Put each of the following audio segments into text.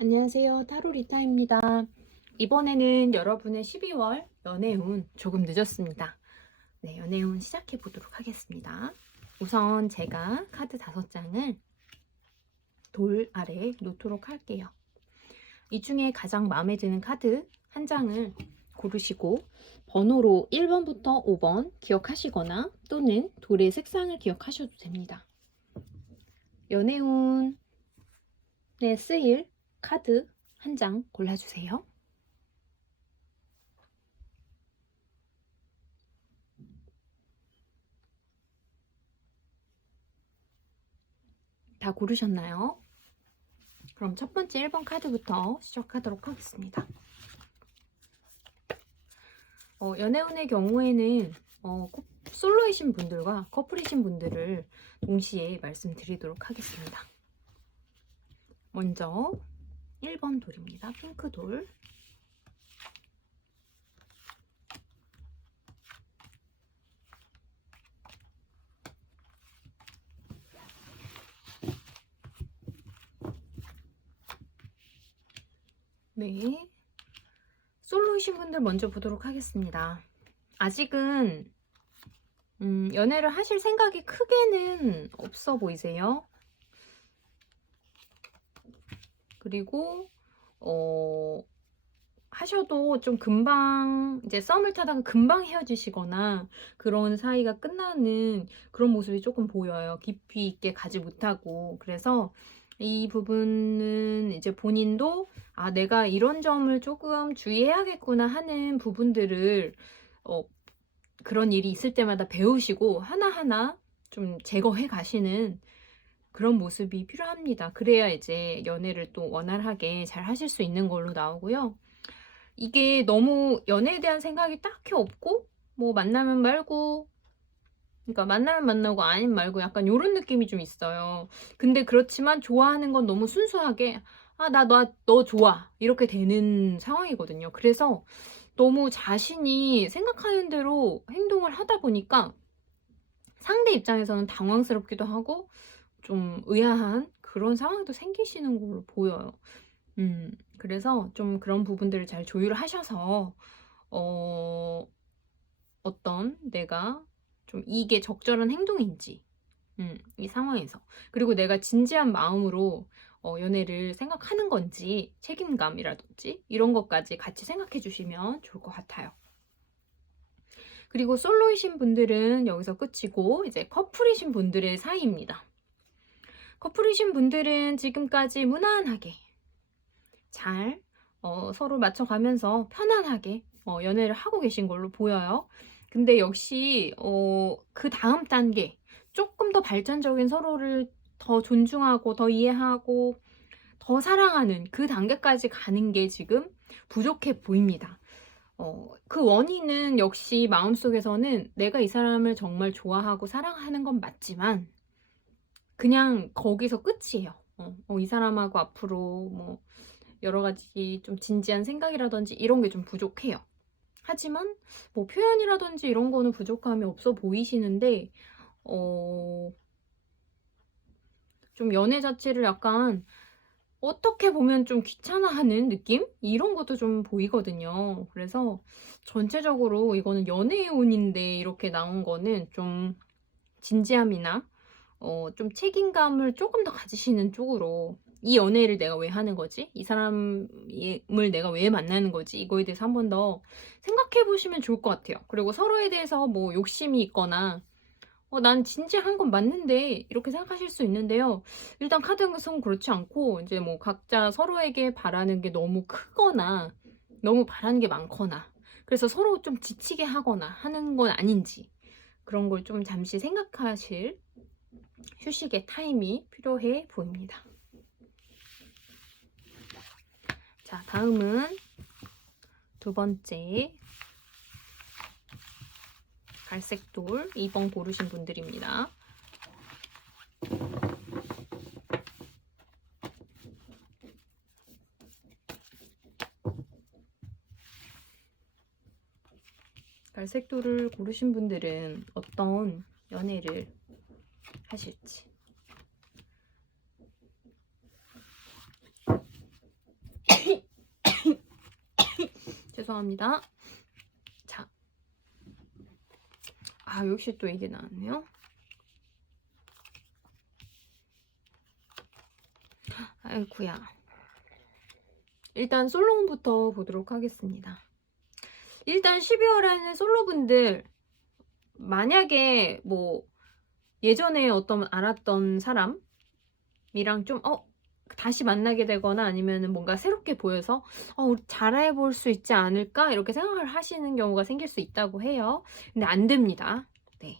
안녕하세요. 타로 리타입니다. 이번에는 여러분의 12월 연애운 조금 늦었습니다. 네, 연애운 시작해 보도록 하겠습니다. 우선 제가 카드 5장을 돌 아래에 놓도록 할게요. 이 중에 가장 마음에 드는 카드 한 장을 고르시고 번호로 1번부터 5번 기억하시거나 또는 돌의 색상을 기억하셔도 됩니다. 연애운에 쓰일 카드 한 장 골라주세요. 다 고르셨나요? 그럼 첫 번째 1번 카드부터 시작하도록 하겠습니다. 연애운의 경우에는 솔로이신 분들과 커플이신 분들을 동시에 말씀드리도록 하겠습니다. 먼저 1번 돌입니다. 핑크 돌. 네, 솔로이신 분들 먼저 보도록 하겠습니다. 아직은 연애를 하실 생각이 크게는 없어 보이세요. 그리고 하셔도 좀 금방 이제 썸을 타다가 금방 헤어지시거나 그런 사이가 끝나는 그런 모습이 조금 보여요. 깊이 있게 가지 못하고. 그래서 이 부분은 이제 본인도 내가 이런 점을 조금 주의해야겠구나 하는 부분들을 그런 일이 있을 때마다 배우시고 하나하나 좀 제거해 가시는 그런 모습이 필요합니다. 그래야 이제 연애를 또 원활하게 잘 하실 수 있는 걸로 나오고요. 이게 너무 연애에 대한 생각이 딱히 없고 뭐 만나면 말고, 그러니까 만나면 만나고 아니면 말고 약간 요런 느낌이 좀 있어요. 근데 그렇지만 좋아하는 건 너무 순수하게 나 너 좋아 이렇게 되는 상황이거든요. 그래서 너무 자신이 생각하는 대로 행동을 하다 보니까 상대 입장에서는 당황스럽기도 하고 좀 의아한 그런 상황도 생기시는 걸로 보여요. 그래서 좀 그런 부분들을 잘 조율하셔서 어떤 내가 좀 이게 적절한 행동인지 이 상황에서, 그리고 내가 진지한 마음으로 연애를 생각하는 건지 책임감이라든지 이런 것까지 같이 생각해 주시면 좋을 것 같아요. 그리고 솔로이신 분들은 여기서 끝이고 이제 커플이신 분들의 사이입니다. 커플이신 분들은 지금까지 무난하게 잘 서로 맞춰가면서 편안하게 연애를 하고 계신 걸로 보여요. 근데 역시 그 다음 단계, 조금 더 발전적인, 서로를 더 존중하고 더 이해하고 더 사랑하는 그 단계까지 가는 게 지금 부족해 보입니다. 그 원인은 역시 마음속에서는 내가 이 사람을 정말 좋아하고 사랑하는 건 맞지만 그냥 거기서 끝이에요. 이 사람하고 앞으로 뭐 여러 가지 좀 진지한 생각이라든지 이런 게 좀 부족해요. 하지만 뭐 표현이라든지 이런 거는 부족함이 없어 보이시는데 좀 연애 자체를 약간 어떻게 보면 좀 귀찮아하는 느낌? 이런 것도 좀 보이거든요. 그래서 전체적으로 이거는 연애의 운인데 이렇게 나온 거는 좀 진지함이나 좀 책임감을 조금 더 가지시는 쪽으로, 이 연애를 내가 왜 하는 거지? 이 사람을 내가 왜 만나는 거지? 이거에 대해서 한 번 더 생각해 보시면 좋을 것 같아요. 그리고 서로에 대해서 뭐 욕심이 있거나 난 진지한 건 맞는데 이렇게 생각하실 수 있는데요. 일단 카드에서는 그렇지 않고 이제 뭐 각자 서로에게 바라는 게 너무 크거나 너무 바라는 게 많거나 그래서 서로 좀 지치게 하거나 하는 건 아닌지, 그런 걸 좀 잠시 생각하실 휴식의 타임이 필요해 보입니다. 자, 다음은 두 번째 갈색돌 2번 고르신 분들입니다. 갈색돌을 고르신 분들은 어떤 연애를 하실지. 죄송합니다. 자, 역시 또 이게 나왔네요. 아이쿠야. 일단 솔로몬부터 보도록 하겠습니다. 일단 12월에는 솔로분들 만약에 뭐 예전에 어떤 알았던 사람이랑 좀 다시 만나게 되거나 아니면 뭔가 새롭게 보여서 우리 잘해볼 수 있지 않을까 이렇게 생각을 하시는 경우가 생길 수 있다고 해요. 근데 안 됩니다. 네,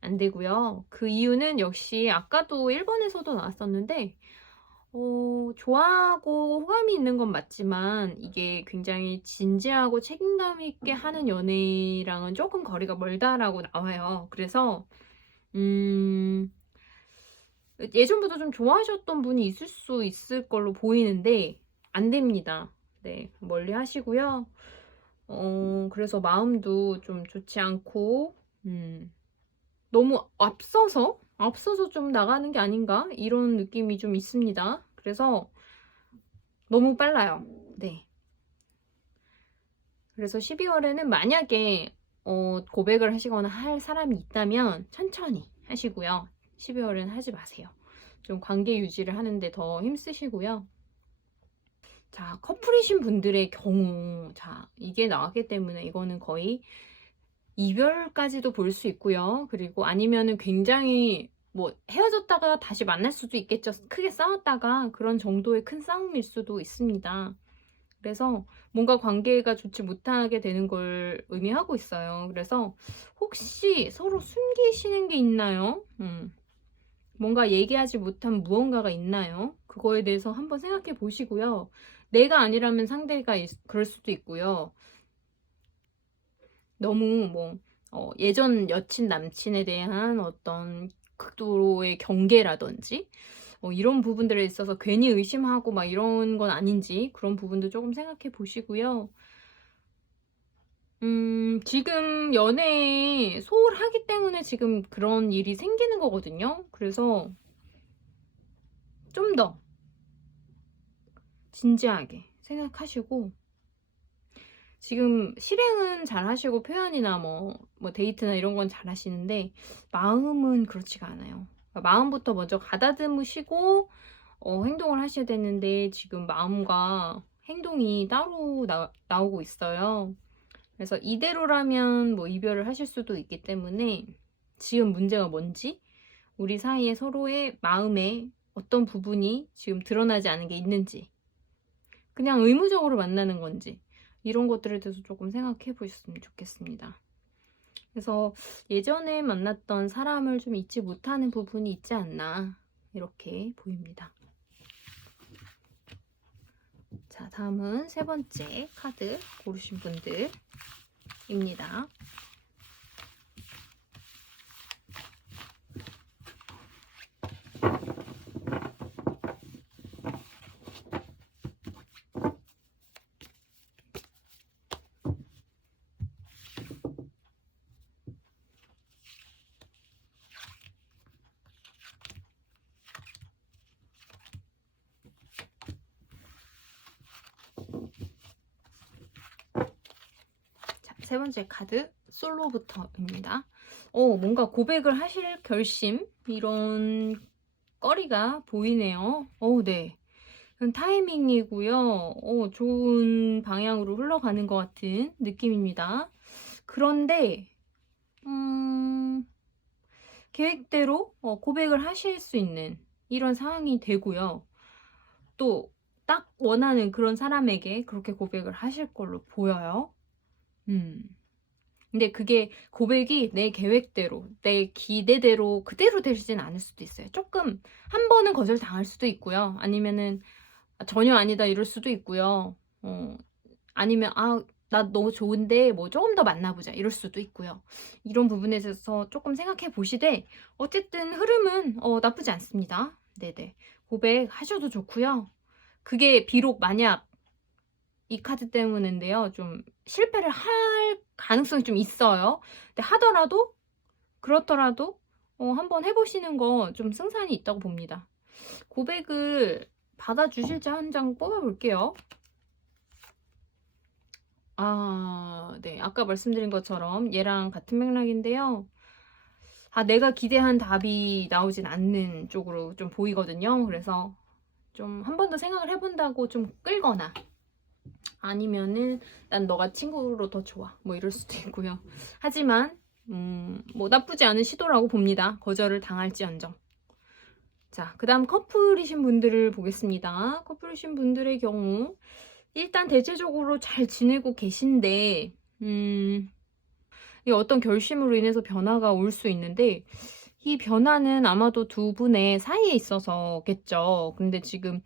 안 되고요. 그 이유는 역시 아까도 1번에서도 나왔었는데 좋아하고 호감이 있는 건 맞지만 이게 굉장히 진지하고 책임감 있게 하는 연애랑은 조금 거리가 멀다라고 나와요. 그래서 예전부터 좀 좋아하셨던 분이 있을 수 있을 걸로 보이는데 안 됩니다. 네, 멀리 하시고요. 그래서 마음도 좀 좋지 않고 너무 앞서서 좀 나가는 게 아닌가 이런 느낌이 좀 있습니다. 그래서 너무 빨라요. 네. 그래서 12월에는 만약에 고백을 하시거나 할 사람이 있다면 천천히 하시고요. 12월에는 하지 마세요. 좀 관계 유지를 하는데 더 힘쓰시고요. 자, 커플이신 분들의 경우, 자, 이게 나왔기 때문에 이거는 거의 이별까지도 볼 수 있고요. 그리고 아니면은 굉장히 뭐 헤어졌다가 다시 만날 수도 있겠죠. 크게 싸웠다가 그런 정도의 큰 싸움일 수도 있습니다. 그래서 뭔가 관계가 좋지 못하게 되는 걸 의미하고 있어요. 그래서 혹시 서로 숨기시는 게 있나요? 뭔가 얘기하지 못한 무언가가 있나요? 그거에 대해서 한번 생각해 보시고요. 내가 아니라면 상대가 그럴 수도 있고요. 너무 뭐 예전 여친 남친에 대한 어떤 극도의 경계라든지 이런 부분들에 있어서 괜히 의심하고 막 이런 건 아닌지 그런 부분도 조금 생각해 보시고요. 지금 연애에 소홀하기 때문에 지금 그런 일이 생기는 거거든요. 그래서 좀 더 진지하게 생각하시고 지금 실행은 잘 하시고 표현이나 뭐 데이트나 이런 건 잘 하시는데 마음은 그렇지가 않아요. 그러니까 마음부터 먼저 가다듬으시고 행동을 하셔야 되는데 지금 마음과 행동이 따로 나오고 있어요. 그래서 이대로라면 뭐 이별을 하실 수도 있기 때문에 지금 문제가 뭔지 우리 사이에 서로의 마음에 어떤 부분이 지금 드러나지 않은 게 있는지 그냥 의무적으로 만나는 건지 이런 것들에 대해서 조금 생각해 보셨으면 좋겠습니다. 그래서 예전에 만났던 사람을 좀 잊지 못하는 부분이 있지 않나 이렇게 보입니다. 자, 다음은 세 번째 카드 고르신 분들입니다. 세 번째 카드 솔로부터입니다. 뭔가 고백을 하실 결심 이런 거리가 보이네요. 네. 타이밍이고요. 좋은 방향으로 흘러가는 것 같은 느낌입니다. 그런데 계획대로 고백을 하실 수 있는 이런 상황이 되고요. 또 딱 원하는 그런 사람에게 그렇게 고백을 하실 걸로 보여요. 근데 그게 고백이 내 계획대로, 내 기대대로 그대로 되지는 않을 수도 있어요. 조금 한 번은 거절당할 수도 있고요. 아니면은 전혀 아니다 이럴 수도 있고요. 아니면 나 너무 좋은데 뭐 조금 더 만나보자 이럴 수도 있고요. 이런 부분에 대해서 조금 생각해 보시되 어쨌든 흐름은 나쁘지 않습니다. 네네. 고백하셔도 좋고요. 그게 비록 만약 이 카드 때문인데요. 좀 실패를 할 가능성이 좀 있어요. 근데 하더라도 그렇더라도 한번 해보시는 거 좀 승산이 있다고 봅니다. 고백을 받아주실지 한 장 뽑아볼게요. 네. 아까 말씀드린 것처럼 얘랑 같은 맥락인데요. 내가 기대한 답이 나오진 않는 쪽으로 좀 보이거든요. 그래서 좀 한 번 더 생각을 해 본다고 좀 끌거나 아니면은 "난 너가 친구로 더 좋아." 뭐 이럴 수도 있고요. 하지만 뭐 나쁘지 않은 시도라고 봅니다, 거절을 당할지언정. 자, 그다음 커플이신 분들을 보겠습니다. 커플이신 분들의 경우 일단 대체적으로 잘 지내고 계신데 이 어떤 결심으로 인해서 변화가 올 수 있는데 이 변화는 아마도 두 분의 사이에 있어서겠죠. 근데 지금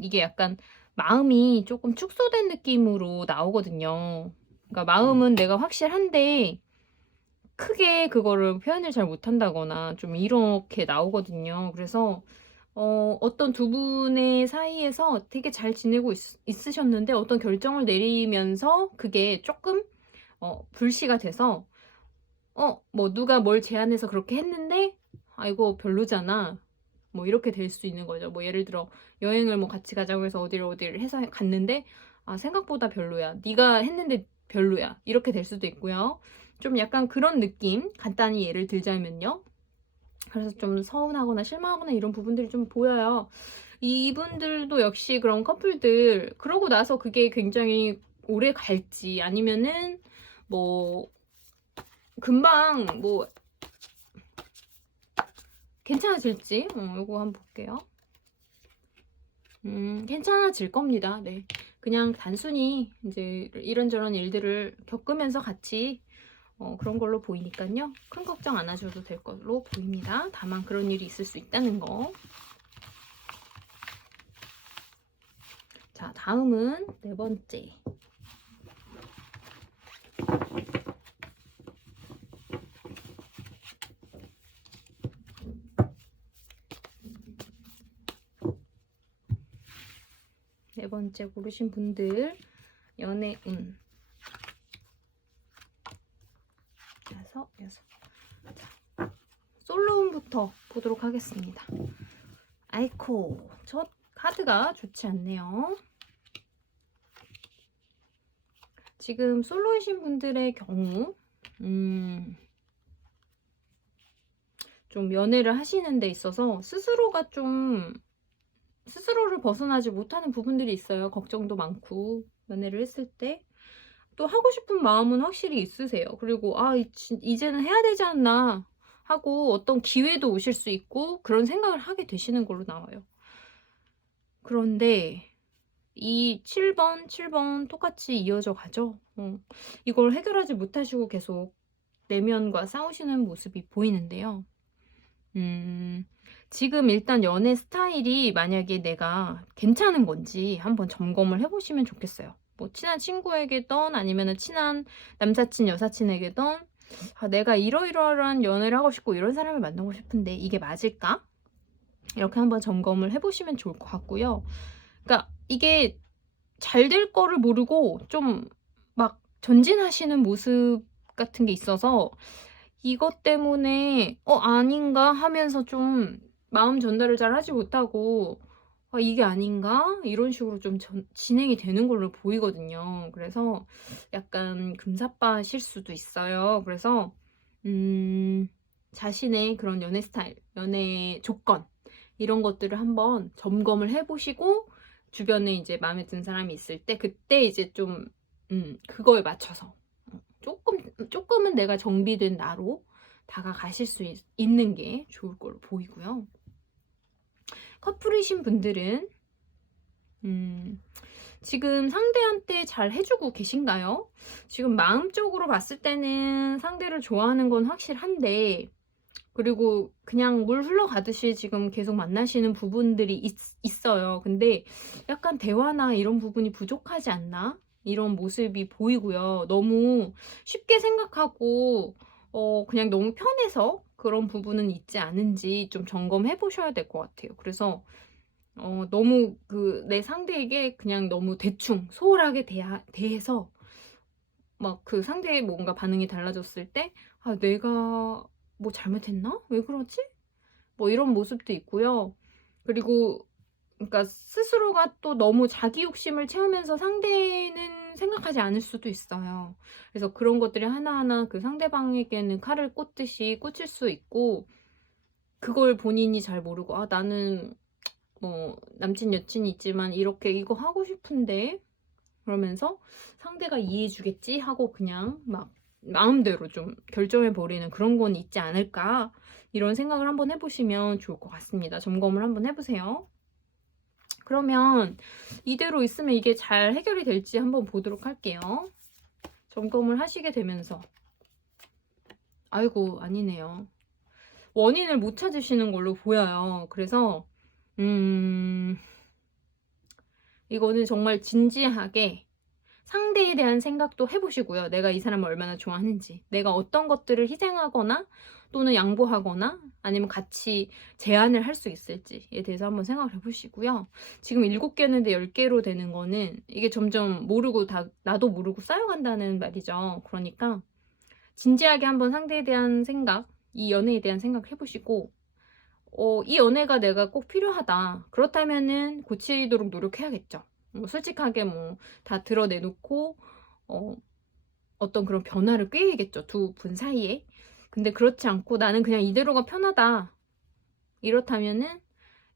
이게 약간 마음이 조금 축소된 느낌으로 나오거든요. 그러니까 마음은 내가 확실한데 크게 그거를 표현을 잘 못한다거나 좀 이렇게 나오거든요. 그래서 어떤 두 분의 사이에서 되게 잘 지내고 있으셨는데 어떤 결정을 내리면서 그게 조금 불씨가 돼서 뭐 누가 뭘 제안해서 그렇게 했는데 이거 별로잖아. 뭐 이렇게 될 수 있는 거죠. 뭐 예를 들어 여행을 뭐 같이 가자고 해서 어디를 해서 갔는데 생각보다 별로야. 네가 했는데 별로야. 이렇게 될 수도 있고요. 좀 약간 그런 느낌 간단히 예를 들자면요. 그래서 좀 서운하거나 실망하거나 이런 부분들이 좀 보여요. 이분들도 역시 그런 커플들 그러고 나서 그게 굉장히 오래 갈지 아니면은 뭐 금방 뭐 괜찮아질지 요거 한번 볼게요. 괜찮아질 겁니다. 네. 그냥 단순히 이제 이런저런 일들을 겪으면서 같이 그런 걸로 보이니까요. 큰 걱정 안 하셔도 될 걸로 보입니다. 다만 그런 일이 있을 수 있다는 거. 자, 다음은 네 번째. 네 번째 고르신 분들 연애운 6. 자, 솔로운부터 보도록 하겠습니다. 아이코, 첫 카드가 좋지 않네요. 지금 솔로이신 분들의 경우 좀 연애를 하시는 데 있어서 스스로가 좀 스스로를 벗어나지 못하는 부분들이 있어요. 걱정도 많고 연애를 했을 때 또 하고 싶은 마음은 확실히 있으세요. 그리고 이제는 해야 되지 않나 하고 어떤 기회도 오실 수 있고 그런 생각을 하게 되시는 걸로 나와요. 그런데 이 7번 똑같이 이어져 가죠. 이걸 해결하지 못하시고 계속 내면과 싸우시는 모습이 보이는데요. 지금 일단 연애 스타일이 만약에 내가 괜찮은 건지 한번 점검을 해보시면 좋겠어요. 뭐 친한 친구에게든 아니면 친한 남사친 여사친에게든 내가 이러이러한 연애를 하고 싶고 이런 사람을 만나고 싶은데 이게 맞을까? 이렇게 한번 점검을 해보시면 좋을 것 같고요. 그러니까 이게 잘 될 거를 모르고 좀 막 전진하시는 모습 같은 게 있어서 이것 때문에 아닌가 하면서 좀 마음 전달을 잘 하지 못하고 이게 아닌가? 이런 식으로 좀 진행이 되는 걸로 보이거든요. 그래서 약간 금사빠실 수도 있어요. 그래서 자신의 그런 연애 스타일, 연애 조건 이런 것들을 한번 점검을 해보시고 주변에 이제 마음에 드는 사람이 있을 때 그때 이제 좀 그거에 맞춰서 조금은 내가 정비된 나로 다가가실 수 있는 게 좋을 걸로 보이고요. 커플이신 분들은 지금 상대한테 잘 해주고 계신가요? 지금 마음적으로 봤을 때는 상대를 좋아하는 건 확실한데 그리고 그냥 물 흘러가듯이 지금 계속 만나시는 부분들이 있어요. 근데 약간 대화나 이런 부분이 부족하지 않나? 이런 모습이 보이고요. 너무 쉽게 생각하고 그냥 너무 편해서 그런 부분은 있지 않은지 좀 점검해 보셔야 될 것 같아요. 그래서 너무 내 상대에게 그냥 너무 대충 소홀하게 대해서 막 그 상대의 뭔가 반응이 달라졌을 때 내가 뭐 잘못했나? 왜 그러지? 뭐 이런 모습도 있고요. 그리고 그러니까 스스로가 또 너무 자기 욕심을 채우면서 상대는 생각하지 않을 수도 있어요. 그래서 그런 것들이 하나하나 그 상대방에게는 칼을 꽂듯이 꽂힐 수 있고, 그걸 본인이 잘 모르고, 아, 나는 뭐 남친 여친이 있지만 이렇게 이거 하고 싶은데, 그러면서 상대가 이해해 주겠지 하고 그냥 막 마음대로 좀 결정해 버리는 그런 건 있지 않을까, 이런 생각을 한번 해보시면 좋을 것 같습니다. 점검을 한번 해보세요. 그러면 이대로 있으면 이게 잘 해결이 될지 한번 보도록 할게요. 점검을 하시게 되면서, 아이고, 아니네요. 원인을 못 찾으시는 걸로 보여요. 그래서 이거는 정말 진지하게 상대에 대한 생각도 해보시고요. 내가 이 사람을 얼마나 좋아하는지, 내가 어떤 것들을 희생하거나 또는 양보하거나 아니면 같이 제안을 할 수 있을지에 대해서 한번 생각을 해보시고요. 지금 7개였는데 10개로 되는 거는 이게 점점 모르고 나도 모르고 쌓여간다는 말이죠. 그러니까 진지하게 한번 상대에 대한 생각, 이 연애에 대한 생각 해보시고, 이 연애가 내가 꼭 필요하다, 그렇다면은 고치도록 노력해야겠죠. 솔직하게 뭐 다 드러내놓고 어떤 그런 변화를 꾀야겠죠, 두 분 사이에. 근데 그렇지 않고 나는 그냥 이대로가 편하다, 이렇다면은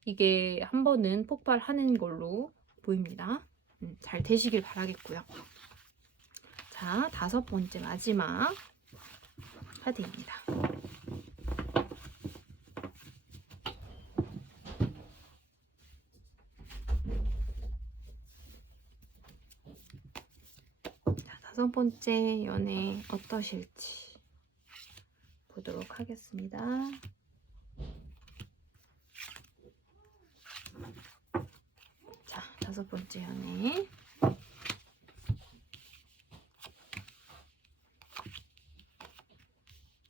이게 한 번은 폭발하는 걸로 보입니다. 잘 되시길 바라겠고요. 자, 5번째 마지막 카드입니다. 자, 5번째 연애 어떠실지 보도록 하겠습니다. 자, 5번째 연애.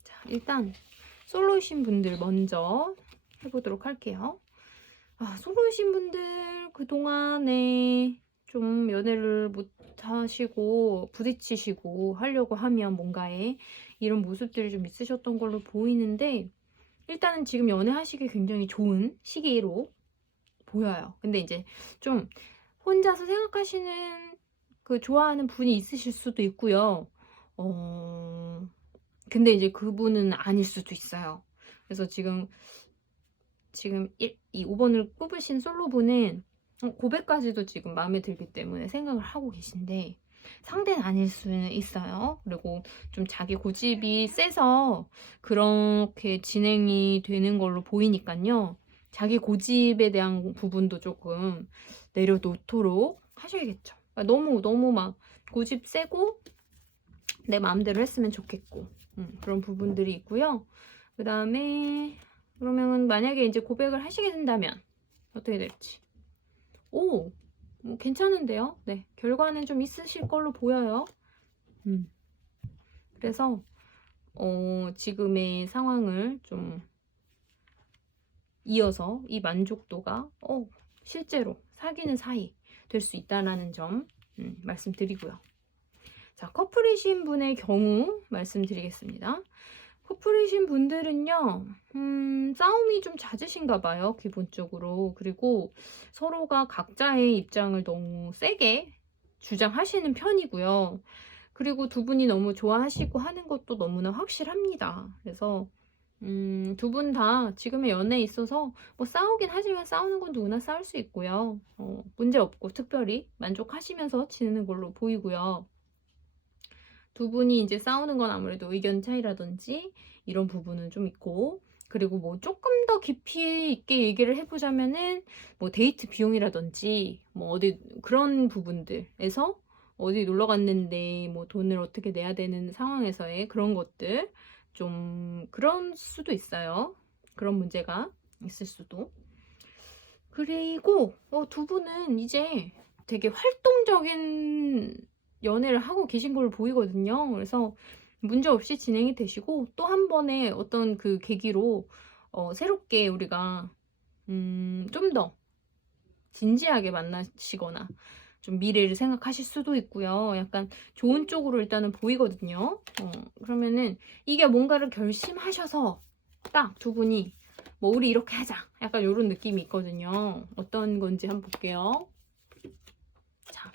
자, 일단 솔로이신 분들 먼저 해보도록 할게요. 솔로이신 분들 그동안에 좀 연애를 못 하시고 부딪히시고 하려고 하면 뭔가에 이런 모습들이 좀 있으셨던 걸로 보이는데, 일단은 지금 연애하시기 굉장히 좋은 시기로 보여요. 근데 이제 좀 혼자서 생각하시는 그 좋아하는 분이 있으실 수도 있고요. 근데 이제 그분은 아닐 수도 있어요. 그래서 지금 이 5번을 뽑으신 솔로분은 고백까지도 지금 마음에 들기 때문에 생각을 하고 계신데, 상대는 아닐 수는 있어요. 그리고 좀 자기 고집이 세서 그렇게 진행이 되는 걸로 보이니까요. 자기 고집에 대한 부분도 조금 내려놓도록 하셔야겠죠. 그러니까 너무 막 고집 세고 내 마음대로 했으면 좋겠고, 그런 부분들이 있고요. 그 다음에 그러면 만약에 이제 고백을 하시게 된다면 어떻게 될지. 괜찮은데요? 네, 결과는 좀 있으실 걸로 보여요. 그래서 지금의 상황을 좀 이어서 이 만족도가 실제로 사귀는 사이 될 수 있다는 점 말씀드리고요. 자, 커플이신 분의 경우 말씀드리겠습니다. 커플이신 분들은요, 싸움이 좀 잦으신가 봐요, 기본적으로. 그리고 서로가 각자의 입장을 너무 세게 주장하시는 편이고요. 그리고 두 분이 너무 좋아하시고 하는 것도 너무나 확실합니다. 그래서 두 분 다 지금의 연애에 있어서 뭐 싸우긴 하지만 싸우는 건 누구나 싸울 수 있고요. 문제 없고 특별히 만족하시면서 지내는 걸로 보이고요. 두 분이 이제 싸우는 건 아무래도 의견 차이라든지 이런 부분은 좀 있고, 그리고 뭐 조금 더 깊이 있게 얘기를 해보자면은 뭐 데이트 비용이라든지 뭐 어디 그런 부분들에서 어디 놀러 갔는데 뭐 돈을 어떻게 내야 되는 상황에서의 그런 것들, 좀 그런 수도 있어요. 그런 문제가 있을 수도. 그리고 두 분은 이제 되게 활동적인 연애를 하고 계신 걸로 보이거든요. 그래서 문제 없이 진행이 되시고, 또 한 번의 어떤 그 계기로 새롭게 우리가 좀 더 진지하게 만나시거나 좀 미래를 생각하실 수도 있고요. 약간 좋은 쪽으로 일단은 보이거든요. 그러면은 이게 뭔가를 결심하셔서 딱 두 분이 뭐 우리 이렇게 하자, 약간 이런 느낌이 있거든요. 어떤 건지 한번 볼게요. 자,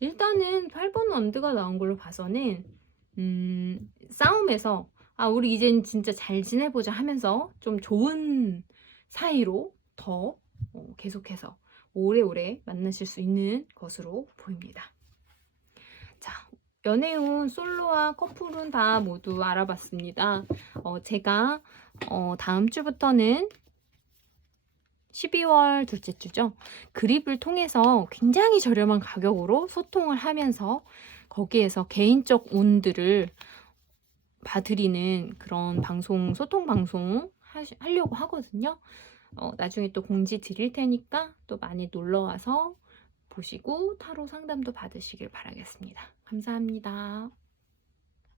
일단은 8번 원드가 나온 걸로 봐서는 싸움에서 우리 이젠 진짜 잘 지내보자 하면서 좀 좋은 사이로 더 계속해서 오래오래 만나실 수 있는 것으로 보입니다. 자, 연애운 솔로와 커플은 다 모두 알아봤습니다. 제가 다음 주부터는 12월 둘째 주죠. 그립을 통해서 굉장히 저렴한 가격으로 소통을 하면서 거기에서 개인적 운들을 봐드리는 그런 방송, 소통 방송 하려고 하거든요. 나중에 또 공지 드릴 테니까 또 많이 놀러 와서 보시고 타로 상담도 받으시길 바라겠습니다. 감사합니다.